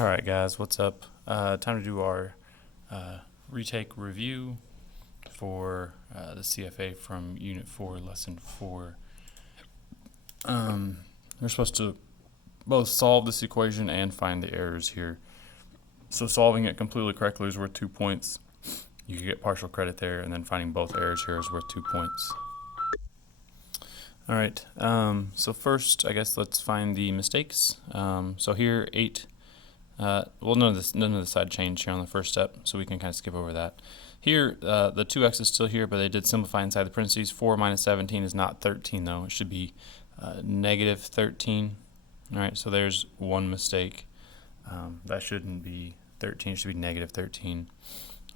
Alright guys, what's up? Time to do our retake review for the CFA from Unit 4, Lesson 4. We're supposed to both solve this equation and find the errors here. So solving it completely correctly is worth 2 points. You can get partial credit there, and then finding both errors here is worth 2 points. Alright, so first I guess let's find the mistakes. So here 8. Well, none of the side changed here on the first step, so we can kind of skip over that. Here, the 2x is still here, but they did simplify inside the parentheses. 4 minus 17 is not 13, though. It should be negative 13. All right, so there's one mistake. That shouldn't be 13. It should be negative 13.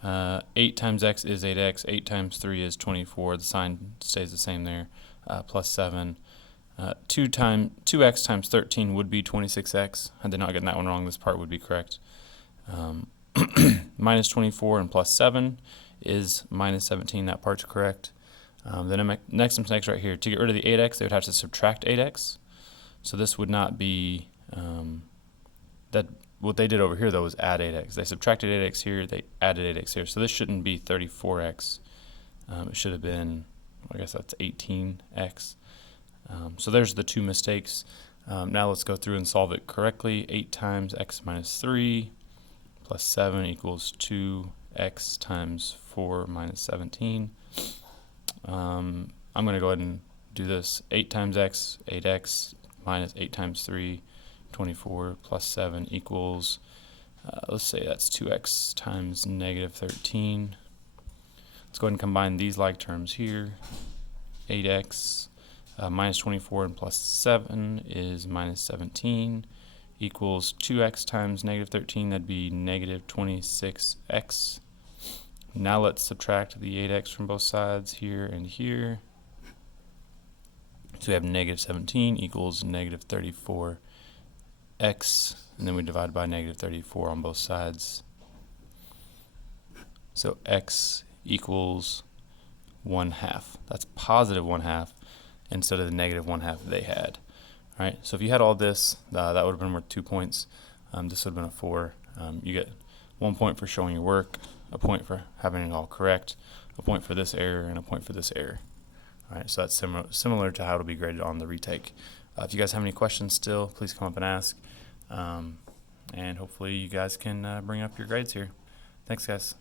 8 times x is 8x. 8 times 3 is 24. The sign stays the same there, plus 7. 2x times 13 would be 26x. I did not get that one wrong. This part would be correct. Minus 24 and plus 7 is minus 17. That part's correct. Then next mistake right here. To get rid of the 8x, they would have to subtract 8x. So this would not be that. What they did over here though was add 8x. They subtracted 8x here. They added 8x here. So this shouldn't be 34x. It should have been, I guess that's 18x. So there's the two mistakes. Now let's go through and solve it correctly. 8 times x minus 3 plus 7 equals 2x times 4 minus 17. I'm going to go ahead and do this. 8 times x, 8x, minus 8 times 3, 24, plus 7 equals, let's say that's 2x times negative 13. Let's go ahead and combine these like terms here. 8x minus 24 and plus 7 is minus 17 equals 2x times negative 13. That'd be negative 26x. Now let's subtract the 8x from both sides here and here. So we have negative 17 equals negative 34x, and then we divide by negative 34 on both sides. So x equals 1/2. That's positive 1/2. Instead of the negative 1/2 they had. All right, so if you had all this, that would have been worth 2 points. This would have been a 4. You get 1 point for showing your work, a point for having it all correct, a point for this error, and a point for this error. All right, so that's similar to how it'll be graded on the retake. If you guys have any questions still, please come up and ask. And hopefully you guys can bring up your grades here. Thanks, guys.